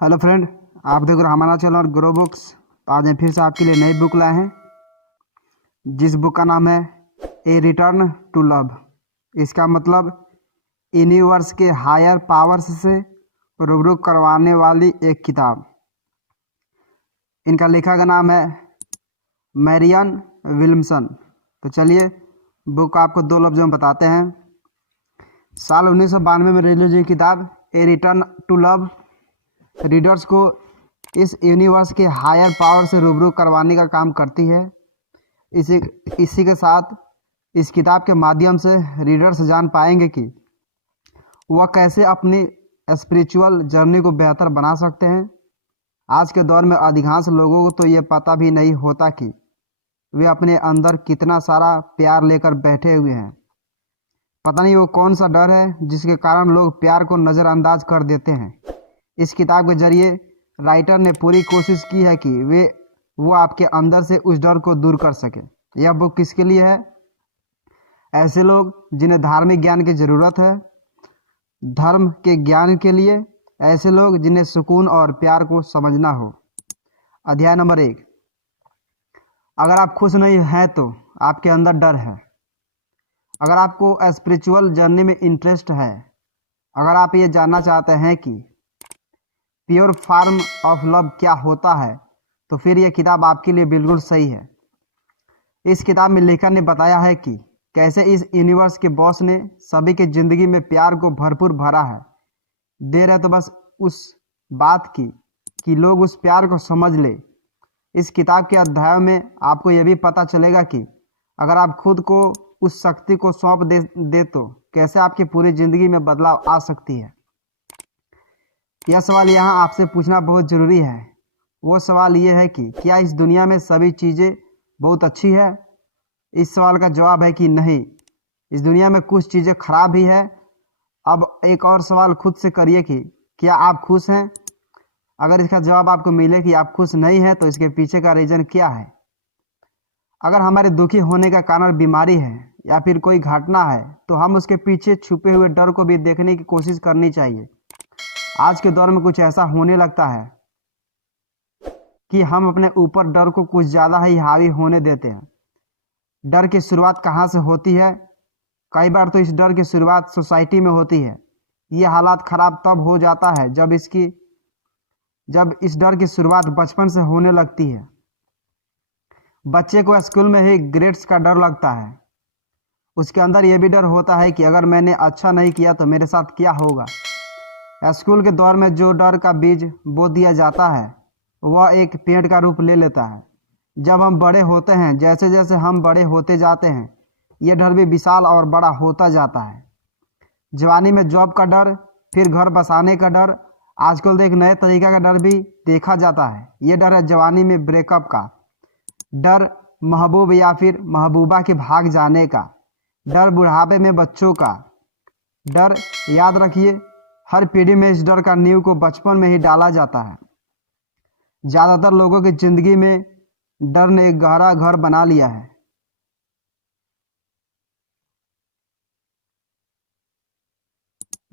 Hello friend, आप देख रहे हो हमारा चैनल ग्रो बुक्स। तो आज हम फिर से आपके लिए नई बुक लाए हैं, जिस बुक का नाम है ए रिटर्न टू लव। इसका मतलब यूनिवर्स के हायर पावर्स से रूबरू करवाने वाली एक किताब। इनका लेखक का नाम है मैरियन विल्मसन। तो चलिए बुक आपको दो लफ्ज़ों में बताते हैं। साल 1992 में रिलीज हुई किताब ए रिटर्न टू लव रीडर्स को इस यूनिवर्स के हायर पावर से रूबरू करवाने का काम करती है। इसी के साथ इस किताब के माध्यम से रीडर्स जान पाएंगे कि वह कैसे अपनी स्पिरिचुअल जर्नी को बेहतर बना सकते हैं। आज के दौर में अधिकांश लोगों को तो ये पता भी नहीं होता कि वे अपने अंदर कितना सारा प्यार लेकर बैठे हुए हैं। पता नहीं वो कौन सा डर है जिसके कारण लोग प्यार को नज़रअंदाज कर देते हैं। इस किताब के जरिए राइटर ने पूरी कोशिश की है कि वो आपके अंदर से उस डर को दूर कर सके। यह बुक किसके लिए है? ऐसे लोग जिन्हें धार्मिक ज्ञान की ज़रूरत है, धर्म के ज्ञान के लिए, ऐसे लोग जिन्हें सुकून और प्यार को समझना हो। अध्याय नंबर 1। अगर आप खुश नहीं हैं तो आपके अंदर डर है। अगर आपको स्पिरिचुअल जर्नी में इंटरेस्ट है, अगर आप ये जानना चाहते हैं कि प्योर फॉर्म ऑफ लव क्या होता है, तो फिर यह किताब आपके लिए बिल्कुल सही है। इस किताब में लेखक ने बताया है कि कैसे इस यूनिवर्स के बॉस ने सभी की ज़िंदगी में प्यार को भरपूर भरा है। देर है तो बस उस बात की कि लोग उस प्यार को समझ ले। इस किताब के अध्यायों में आपको यह भी पता चलेगा कि अगर आप खुद को उस शक्ति को सौंप दे तो कैसे आपकी पूरी ज़िंदगी में बदलाव आ सकती है। यह सवाल यहाँ आपसे पूछना बहुत ज़रूरी है। वो सवाल ये है कि क्या इस दुनिया में सभी चीज़ें बहुत अच्छी है? इस सवाल का जवाब है कि नहीं, इस दुनिया में कुछ चीज़ें खराब भी है। अब एक और सवाल खुद से करिए कि क्या आप खुश हैं? अगर इसका जवाब आपको मिले कि आप खुश नहीं हैं, तो इसके पीछे का रीज़न क्या है? अगर हमारे दुखी होने का कारण बीमारी है या फिर कोई घटना है, तो हम उसके पीछे छुपे हुए डर को भी देखने की कोशिश करनी चाहिए। आज के दौर में कुछ ऐसा होने लगता है कि हम अपने ऊपर डर को कुछ ज़्यादा ही हावी होने देते हैं। डर की शुरुआत कहाँ से होती है? कई बार तो इस डर की शुरुआत सोसाइटी में होती है। ये हालात ख़राब तब हो जाता है जब इस डर की शुरुआत बचपन से होने लगती है। बच्चे को स्कूल में ही ग्रेड्स का डर लगता है। उसके अंदर ये भी डर होता है कि अगर मैंने अच्छा नहीं किया तो मेरे साथ क्या होगा। स्कूल के दौर में जो डर का बीज बो दिया जाता है, वह एक पेड़ का रूप ले लेता है। जब हम बड़े होते हैं, जैसे जैसे हम बड़े होते जाते हैं, ये डर भी विशाल और बड़ा होता जाता है। जवानी में जॉब का डर, फिर घर बसाने का डर, आजकल तो एक नए तरीका का डर भी देखा जाता है। ये डर है जवानी में ब्रेकअप का डर, महबूब या फिर महबूबा के भाग जाने का डर, बुढ़ापे में बच्चों का डर। याद रखिए, हर पीढ़ी में इस डर का नींव को बचपन में ही डाला जाता है। ज़्यादातर लोगों की ज़िंदगी में डर ने एक गहरा घर बना लिया है।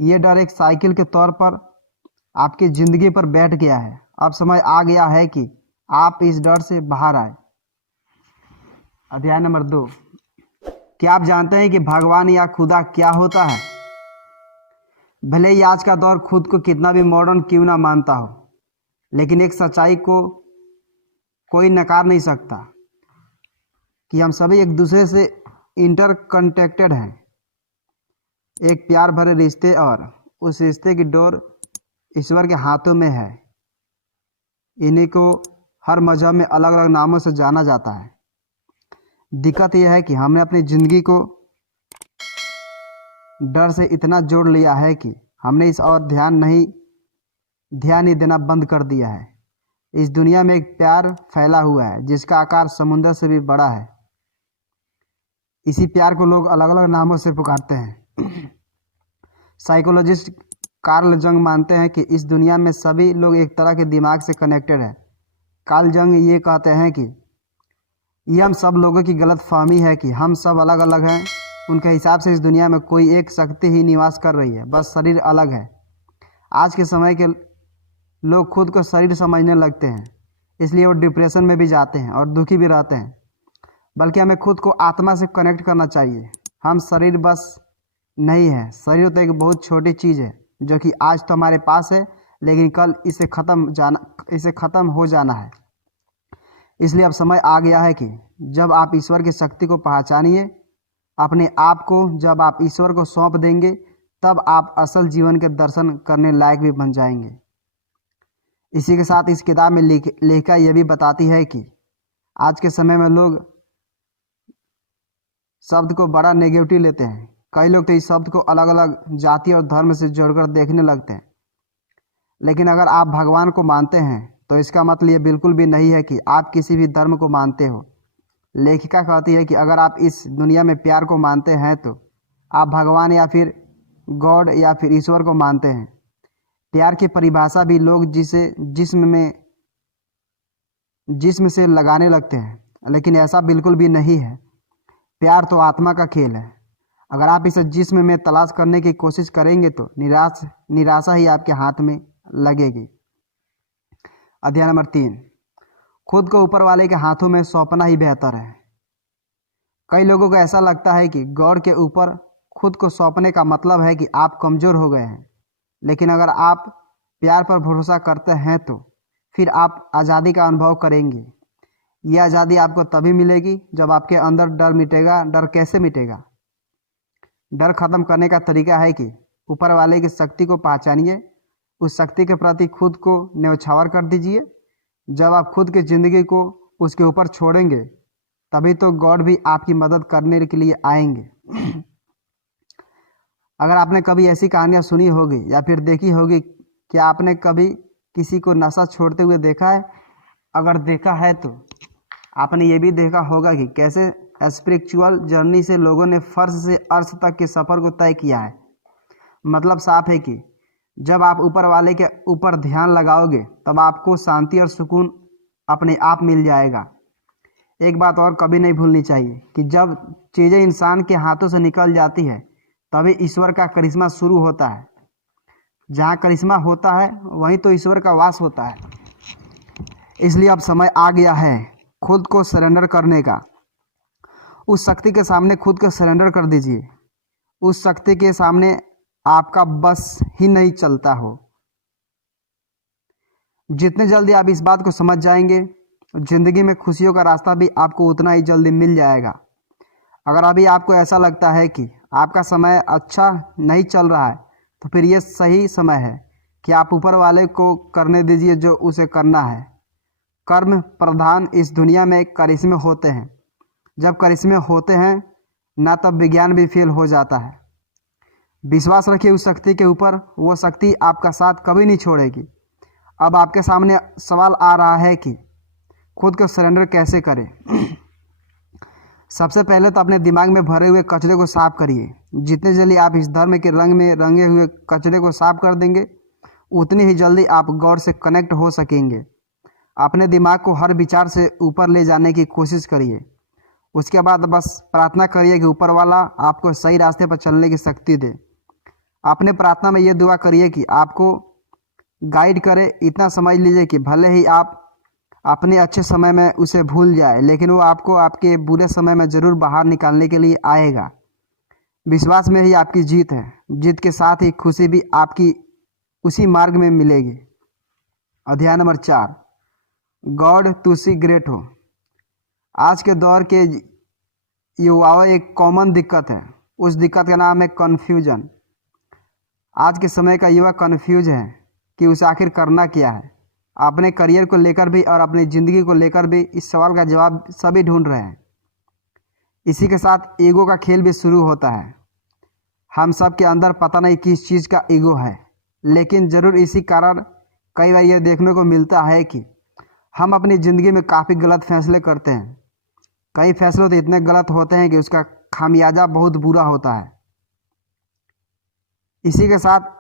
ये डर एक साइकिल के तौर पर आपकी ज़िंदगी पर बैठ गया है। अब समय आ गया है कि आप इस डर से बाहर आए। अध्याय नंबर 2। क्या आप जानते हैं कि भगवान या खुदा क्या होता है? भले ही आज का दौर खुद को कितना भी मॉडर्न क्यों ना मानता हो, लेकिन एक सच्चाई को कोई नकार नहीं सकता कि हम सभी एक दूसरे से इंटरकनेक्टेड हैं। एक प्यार भरे रिश्ते, और उस रिश्ते की डोर ईश्वर के हाथों में है। इन्हीं को हर मजहब में अलग अलग नामों से जाना जाता है। दिक्कत यह है कि हमने अपनी ज़िंदगी को डर से इतना जोड़ लिया है कि हमने इस और ध्यान ही देना बंद कर दिया है। इस दुनिया में एक प्यार फैला हुआ है जिसका आकार समुद्र से भी बड़ा है। इसी प्यार को लोग अलग अलग नामों से पुकारते हैं। साइकोलॉजिस्ट कार्ल जंग मानते हैं कि इस दुनिया में सभी लोग एक तरह के दिमाग से कनेक्टेड है। कार्ल जंग ये कहते हैं कि यह हम सब लोगों की गलत फहमी है कि हम सब अलग अलग हैं। उनके हिसाब से इस दुनिया में कोई एक शक्ति ही निवास कर रही है, बस शरीर अलग है। आज के समय के लोग खुद को शरीर समझने लगते हैं, इसलिए वो डिप्रेशन में भी जाते हैं और दुखी भी रहते हैं। बल्कि हमें खुद को आत्मा से कनेक्ट करना चाहिए। हम शरीर बस नहीं है, शरीर तो एक बहुत छोटी चीज़ है जो कि आज तो हमारे पास है, लेकिन कल इसे ख़त्म हो जाना है। इसलिए अब समय आ गया है कि जब आप ईश्वर की शक्ति को पहचानिए, अपने आप को जब आप ईश्वर को सौंप देंगे, तब आप असल जीवन के दर्शन करने लायक भी बन जाएंगे। इसी के साथ इस किताब में लेखिका यह भी बताती है कि आज के समय में लोग शब्द को बड़ा नेगेटिव लेते हैं। कई लोग तो इस शब्द को अलग अलग जाति और धर्म से जोड़कर देखने लगते हैं। लेकिन अगर आप भगवान को मानते हैं तो इसका मतलब ये बिल्कुल भी नहीं है कि आप किसी भी धर्म को मानते हो। लेखिका कहती है कि अगर आप इस दुनिया में प्यार को मानते हैं तो आप भगवान या फिर गॉड या फिर ईश्वर को मानते हैं। प्यार की परिभाषा भी लोग जिस्म से लगाने लगते हैं, लेकिन ऐसा बिल्कुल भी नहीं है। प्यार तो आत्मा का खेल है। अगर आप इसे जिस्म में तलाश करने की कोशिश करेंगे तो निराशा ही आपके हाथ में लगेगी। अध्याय नंबर 3, खुद को ऊपर वाले के हाथों में सौंपना ही बेहतर है। कई लोगों को ऐसा लगता है कि गॉड के ऊपर खुद को सौंपने का मतलब है कि आप कमज़ोर हो गए हैं। लेकिन अगर आप प्यार पर भरोसा करते हैं तो फिर आप आज़ादी का अनुभव करेंगे। यह आज़ादी आपको तभी मिलेगी जब आपके अंदर डर मिटेगा। डर कैसे मिटेगा? डर खत्म करने का तरीका है कि ऊपर वाले की शक्ति को पहचानिए, उस शक्ति के प्रति खुद को न्यौछावर कर दीजिए। जब आप खुद की ज़िंदगी को उसके ऊपर छोड़ेंगे, तभी तो गॉड भी आपकी मदद करने के लिए आएंगे। अगर आपने कभी ऐसी कहानियाँ सुनी होगी या फिर देखी होगी, क्या आपने कभी किसी को नशा छोड़ते हुए देखा है? अगर देखा है तो आपने ये भी देखा होगा कि कैसे स्पिरिचुअल जर्नी से लोगों ने फर्श से अर्श तक के सफ़र को तय किया है। मतलब साफ है कि जब आप ऊपर वाले के ऊपर ध्यान लगाओगे तब आपको शांति और सुकून अपने आप मिल जाएगा। एक बात और कभी नहीं भूलनी चाहिए कि जब चीज़ें इंसान के हाथों से निकल जाती है तभी ईश्वर का करिश्मा शुरू होता है। जहाँ करिश्मा होता है वहीं तो ईश्वर का वास होता है। इसलिए अब समय आ गया है खुद को सरेंडर करने का। उस शक्ति के सामने खुद को सरेंडर कर दीजिए। उस शक्ति के सामने आपका बस ही नहीं चलता हो। जितने जल्दी आप इस बात को समझ जाएंगे, जिंदगी में खुशियों का रास्ता भी आपको उतना ही जल्दी मिल जाएगा। अगर अभी आपको ऐसा लगता है कि आपका समय अच्छा नहीं चल रहा है, तो फिर यह सही समय है कि आप ऊपर वाले को करने दीजिए जो उसे करना है। कर्म प्रधान इस दुनिया में करिश्मे होते हैं। जब करिश्मे होते हैं ना, तब विज्ञान भी फेल हो जाता है। विश्वास रखिए उस शक्ति के ऊपर, वो शक्ति आपका साथ कभी नहीं छोड़ेगी। अब आपके सामने सवाल आ रहा है कि खुद को सरेंडर कैसे करें। सबसे पहले तो अपने दिमाग में भरे हुए कचरे को साफ करिए। जितने जल्दी आप इस धर्म के रंग में रंगे हुए कचरे को साफ कर देंगे, उतनी ही जल्दी आप गॉड से कनेक्ट हो सकेंगे। अपने दिमाग को हर विचार से ऊपर ले जाने की कोशिश करिए। उसके बाद बस प्रार्थना करिए कि ऊपर वाला आपको सही रास्ते पर चलने की शक्ति दे। अपने प्रार्थना में ये दुआ करिए कि आपको गाइड करे। इतना समझ लीजिए कि भले ही आप अपने अच्छे समय में उसे भूल जाए, लेकिन वो आपको आपके बुरे समय में ज़रूर बाहर निकालने के लिए आएगा। विश्वास में ही आपकी जीत है। जीत के साथ ही खुशी भी आपकी उसी मार्ग में मिलेगी। अध्याय नंबर 4, गॉड टू सी ग्रेट हो। आज के दौर के युवाओं एक कॉमन दिक्कत है। उस दिक्कत का नाम है कन्फ्यूजन। आज के समय का युवा कन्फ्यूज है कि उसे आखिर करना क्या है। अपने करियर को लेकर भी और अपनी ज़िंदगी को लेकर भी इस सवाल का जवाब सभी ढूंढ रहे हैं। इसी के साथ ईगो का खेल भी शुरू होता है। हम सब के अंदर पता नहीं किस चीज़ का ईगो है, लेकिन ज़रूर इसी कारण कई बार ये देखने को मिलता है कि हम अपनी ज़िंदगी में काफ़ी गलत फैसले करते हैं। कई फैसले तो इतने गलत होते हैं कि उसका खामियाजा बहुत बुरा होता है। इसी के साथ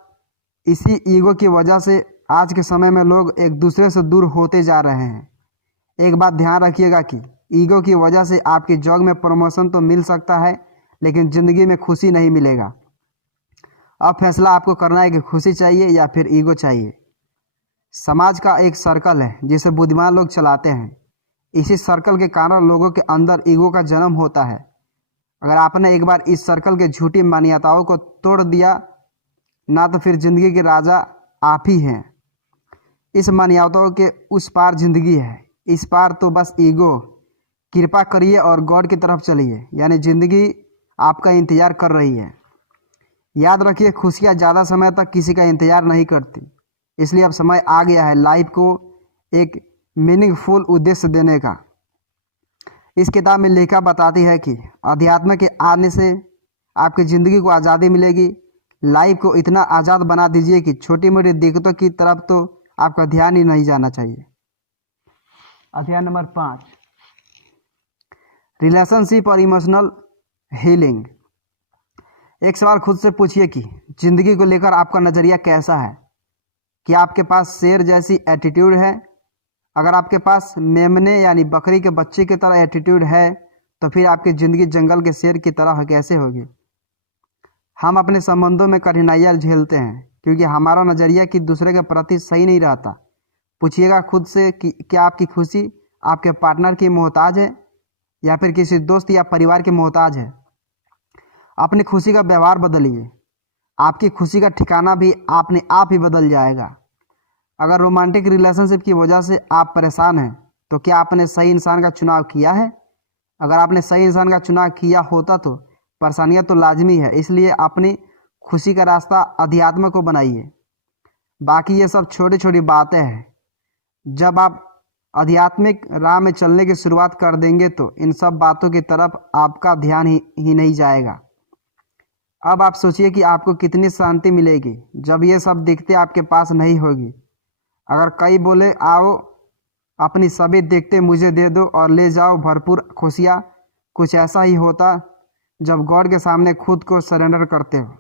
इसी ईगो की वजह से आज के समय में लोग एक दूसरे से दूर होते जा रहे हैं। एक बात ध्यान रखिएगा कि ईगो की वजह से आपकी जॉब में प्रमोशन तो मिल सकता है, लेकिन ज़िंदगी में खुशी नहीं मिलेगा। अब फैसला आपको करना है कि खुशी चाहिए या फिर ईगो चाहिए। समाज का एक सर्कल है जिसे बुद्धिमान लोग चलाते हैं। इसी सर्कल के कारण लोगों के अंदर ईगो का जन्म होता है। अगर आपने एक बार इस सर्कल के झूठी मान्यताओं को तोड़ दिया ना, तो फिर जिंदगी के राजा आप ही हैं। इस मान्यताओं के उस पार जिंदगी है, इस पार तो बस ईगो। कृपा करिए और गॉड की तरफ चलिए, यानी जिंदगी आपका इंतजार कर रही है। याद रखिए, खुशियाँ ज़्यादा समय तक किसी का इंतजार नहीं करती। इसलिए अब समय आ गया है लाइफ को एक मीनिंगफुल उद्देश्य देने का। इस किताब में लेखिका बताती है कि अध्यात्म के आने से आपकी ज़िंदगी को आज़ादी मिलेगी। लाइफ को इतना आज़ाद बना दीजिए कि छोटी मोटी दिक्कतों की तरफ तो आपका ध्यान ही नहीं जाना चाहिए। अध्याय नंबर 5, रिलेशनशिप और इमोशनल हीलिंग। एक सवाल खुद से पूछिए कि ज़िंदगी को लेकर आपका नज़रिया कैसा है। क्या आपके पास शेर जैसी एटीट्यूड है? अगर आपके पास मेमने यानी बकरी के बच्चे की तरह एटीट्यूड है, तो फिर आपकी ज़िंदगी जंगल के शेर की तरह कैसे होगी। हम अपने संबंधों में कठिनाइयाँ झेलते हैं क्योंकि हमारा नज़रिया कि दूसरे के प्रति सही नहीं रहता। पूछिएगा खुद से कि क्या आपकी खुशी आपके पार्टनर की मोहताज है या फिर किसी दोस्त या परिवार की मोहताज है। अपनी खुशी का व्यवहार बदलिए, आपकी खुशी का ठिकाना भी अपने आप ही बदल जाएगा। अगर रोमांटिक रिलेशनशिप की वजह से आप परेशान हैं, तो क्या आपने सही इंसान का चुनाव किया है? अगर आपने सही इंसान का चुनाव किया होता तो परेशानियां तो लाजमी है। इसलिए अपनी खुशी का रास्ता अध्यात्म को बनाइए। बाकी ये सब छोटी छोटी बातें हैं। जब आप आध्यात्मिक राह में चलने की शुरुआत कर देंगे तो इन सब बातों की तरफ आपका ध्यान ही नहीं जाएगा। अब आप सोचिए कि आपको कितनी शांति मिलेगी जब ये सब दिखते आपके पास नहीं होगी। अगर कई बोले आओ अपनी सभी दिखते मुझे दे दो और ले जाओ भरपूर खुशियाँ, कुछ ऐसा ही होता जब गॉड के सामने खुद को सरेंडर करते हो।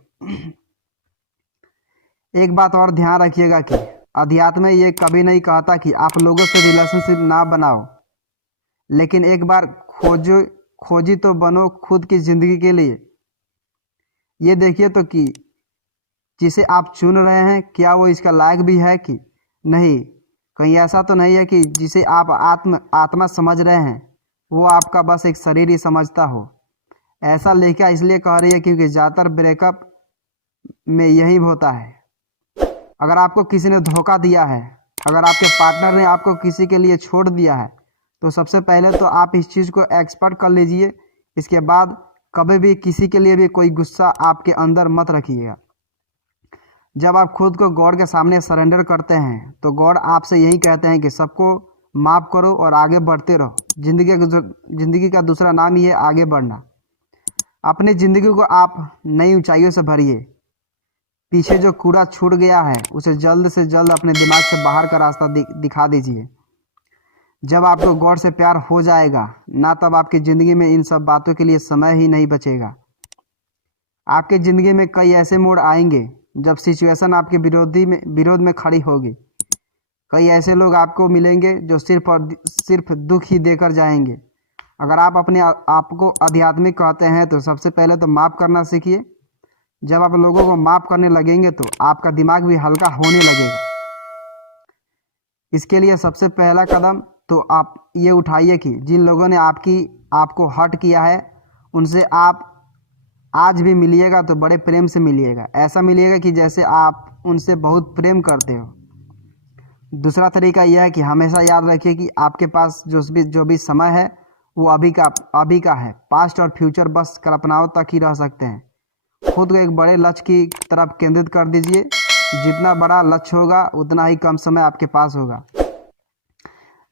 एक बात और ध्यान रखिएगा कि अध्यात्म ये कभी नहीं कहता कि आप लोगों से रिलेशनशिप ना बनाओ, लेकिन एक बार खोजी तो बनो खुद की ज़िंदगी के लिए। ये देखिए तो कि जिसे आप चुन रहे हैं क्या वो इसका लायक भी है कि नहीं। कहीं ऐसा तो नहीं है कि जिसे आप आत्मा समझ रहे हैं वो आपका बस एक शरीर ही समझता हो। ऐसा लेखिका इसलिए कह रही है क्योंकि ज़्यादातर ब्रेकअप में यही होता है। अगर आपको किसी ने धोखा दिया है, अगर आपके पार्टनर ने आपको किसी के लिए छोड़ दिया है, तो सबसे पहले तो आप इस चीज़ को एक्सपर्ट कर लीजिए। इसके बाद कभी भी किसी के लिए भी कोई गुस्सा आपके अंदर मत रखिएगा। जब आप खुद को गॉड के सामने सरेंडर करते हैं तो गॉड आपसे यही कहते हैं कि सबको माफ़ करो और आगे बढ़ते रहो। जिंदगी का दूसरा नाम ही है आगे बढ़ना। अपनी ज़िंदगी को आप नई ऊंचाइयों से भरिए। पीछे जो कूड़ा छूट गया है उसे जल्द से जल्द अपने दिमाग से बाहर का रास्ता दिखा दीजिए। जब आपको गॉड से प्यार हो जाएगा ना, तब आपकी ज़िंदगी में इन सब बातों के लिए समय ही नहीं बचेगा। आपकी ज़िंदगी में कई ऐसे मोड़ आएंगे जब सिचुएशन आपके विरोध में खड़ी होगी। कई ऐसे लोग आपको मिलेंगे जो सिर्फ और सिर्फ दुख ही देकर जाएंगे। अगर आप अपने आप को आध्यात्मिक कहते हैं तो सबसे पहले तो माफ़ करना सीखिए। जब आप लोगों को माफ़ करने लगेंगे तो आपका दिमाग भी हल्का होने लगेगा। इसके लिए सबसे पहला कदम तो आप ये उठाइए कि जिन लोगों ने आपको हर्ट किया है उनसे आप आज भी मिलिएगा तो बड़े प्रेम से मिलिएगा। ऐसा मिलिएगा कि जैसे आप उनसे बहुत प्रेम करते हो। दूसरा तरीका यह है कि हमेशा याद रखिए कि आपके पास जो भी समय है वो अभी का है। पास्ट और फ्यूचर बस कल्पनाओं तक ही रह सकते हैं। खुद को एक बड़े लक्ष्य की तरफ केंद्रित कर दीजिए। जितना बड़ा लक्ष्य होगा उतना ही कम समय आपके पास होगा।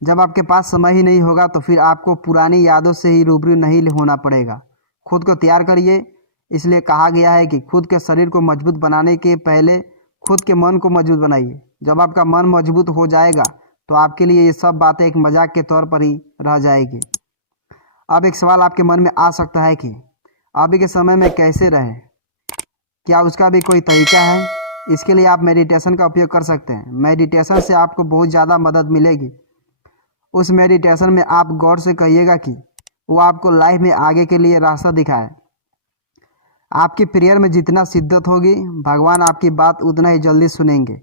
जब आपके पास समय ही नहीं होगा तो फिर आपको पुरानी यादों से ही रूबरू नहीं होना पड़ेगा। खुद को तैयार करिए। इसलिए कहा गया है कि खुद के शरीर को मजबूत बनाने के पहले खुद के मन को मजबूत बनाइए। जब आपका मन मजबूत हो जाएगा तो आपके लिए ये सब बातें एक मजाक के तौर पर ही रह जाएगी। अब एक सवाल आपके मन में आ सकता है कि अभी के समय में कैसे रहें, क्या उसका भी कोई तरीका है? इसके लिए आप मेडिटेशन का उपयोग कर सकते हैं। मेडिटेशन से आपको बहुत ज़्यादा मदद मिलेगी। उस मेडिटेशन में आप गॉड से कहिएगा कि वो आपको लाइफ में आगे के लिए रास्ता दिखाए। आपकी प्रेयर में जितना शिद्दत होगी भगवान आपकी बात उतना ही जल्दी सुनेंगे।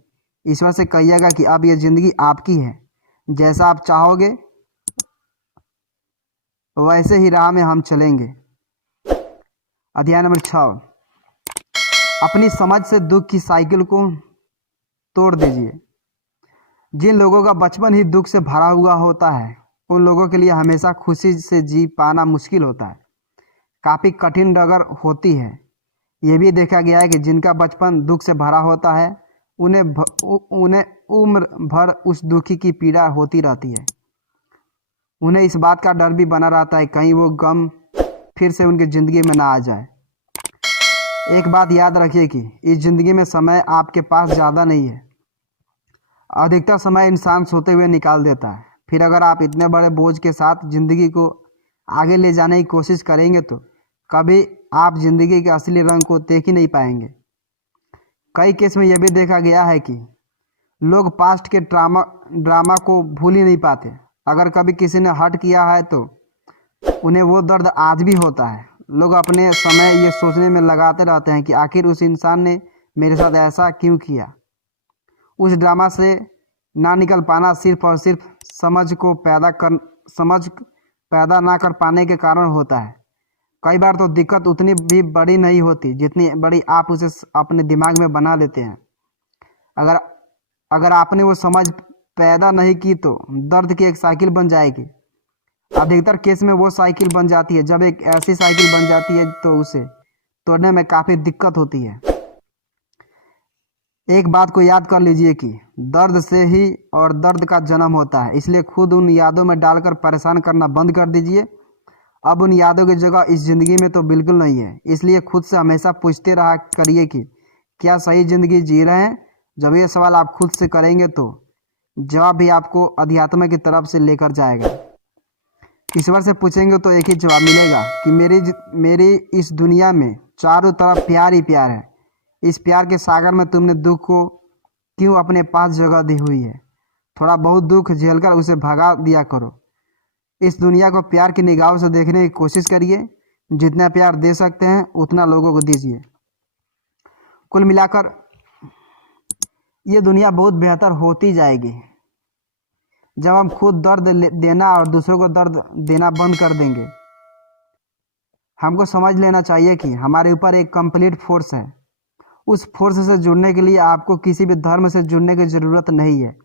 ईश्वर से कहिएगा कि अब ये ज़िंदगी आपकी है, जैसा आप चाहोगे वैसे ही राह में हम चलेंगे। अध्याय नंबर 6, अपनी समझ से दुख की साइकिल को तोड़ दीजिए। जिन लोगों का बचपन ही दुख से भरा हुआ होता है उन लोगों के लिए हमेशा खुशी से जी पाना मुश्किल होता है, काफ़ी कठिन डगर होती है। ये भी देखा गया है कि जिनका बचपन दुख से भरा होता है उन्हें उम्र भर उस दुखी की पीड़ा होती रहती है। उन्हें इस बात का डर भी बना रहता है कहीं वो गम फिर से उनकी ज़िंदगी में ना आ जाए। एक बात याद रखिए कि इस ज़िंदगी में समय आपके पास ज़्यादा नहीं है। अधिकतर समय इंसान सोते हुए निकाल देता है। फिर अगर आप इतने बड़े बोझ के साथ ज़िंदगी को आगे ले जाने की कोशिश करेंगे तो कभी आप ज़िंदगी के असली रंग को देख ही नहीं पाएंगे। कई केस में यह भी देखा गया है कि लोग पास्ट के ड्रामा को भूल ही नहीं पाते। अगर कभी किसी ने हर्ट किया है तो उन्हें वो दर्द आज भी होता है। लोग अपने समय ये सोचने में लगाते रहते हैं कि आखिर उस इंसान ने मेरे साथ ऐसा क्यों किया। उस ड्रामा से ना निकल पाना सिर्फ और सिर्फ समझ पैदा ना कर पाने के कारण होता है। कई बार तो दिक्कत उतनी भी बड़ी नहीं होती जितनी बड़ी आप उसे अपने दिमाग में बना लेते हैं। अगर आपने वो समझ पैदा नहीं की तो दर्द की एक साइकिल बन जाएगी। अधिकतर केस में वो साइकिल बन जाती है। जब एक ऐसी साइकिल बन जाती है तो उसे तोड़ने में काफ़ी दिक्कत होती है। एक बात को याद कर लीजिए कि दर्द से ही और दर्द का जन्म होता है, इसलिए खुद उन यादों में डालकर परेशान करना बंद कर दीजिए। अब उन यादों की जगह इस ज़िंदगी में तो बिल्कुल नहीं है। इसलिए खुद से हमेशा पूछते रहा करिए कि क्या सही ज़िंदगी जी रहे हैं। जब ये सवाल आप खुद से करेंगे तो जवाब भी आपको अध्यात्म की तरफ से लेकर जाएगा। ईश्वर से पूछेंगे तो एक ही जवाब मिलेगा कि मेरी इस दुनिया में चारों तरफ प्यार ही प्यार है। इस प्यार के सागर में तुमने दुख को क्यों अपने पास जगह दी हुई है। थोड़ा बहुत दुख झेलकर उसे भगा दिया करो। इस दुनिया को प्यार की निगाहों से देखने की कोशिश करिए। जितना प्यार दे सकते हैं उतना लोगों को दीजिए। कुल मिलाकर ये दुनिया बहुत बेहतर होती जाएगी जब हम खुद दर्द देना और दूसरों को दर्द देना बंद कर देंगे। हमको समझ लेना चाहिए कि हमारे ऊपर एक कंप्लीट फोर्स है। उस फोर्स से जुड़ने के लिए आपको किसी भी धर्म से जुड़ने की ज़रूरत नहीं है।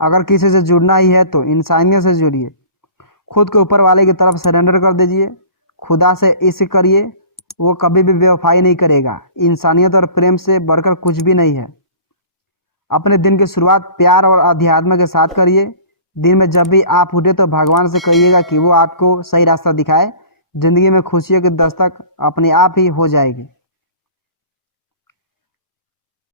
अगर किसी से जुड़ना ही है तो इंसानियत से जुड़िए। खुद को ऊपर वाले की तरफ सरेंडर कर दीजिए। खुदा से इश्क करिए, वो कभी भी बेवफाई नहीं करेगा। इंसानियत और प्रेम से बढ़कर कुछ भी नहीं है। अपने दिन की शुरुआत प्यार और अध्यात्म के साथ करिए। दिन में जब भी आप उठे तो भगवान से कहिएगा कि वो आपको सही रास्ता दिखाए। ज़िंदगी में खुशियों की दस्तक अपने आप ही हो जाएगी।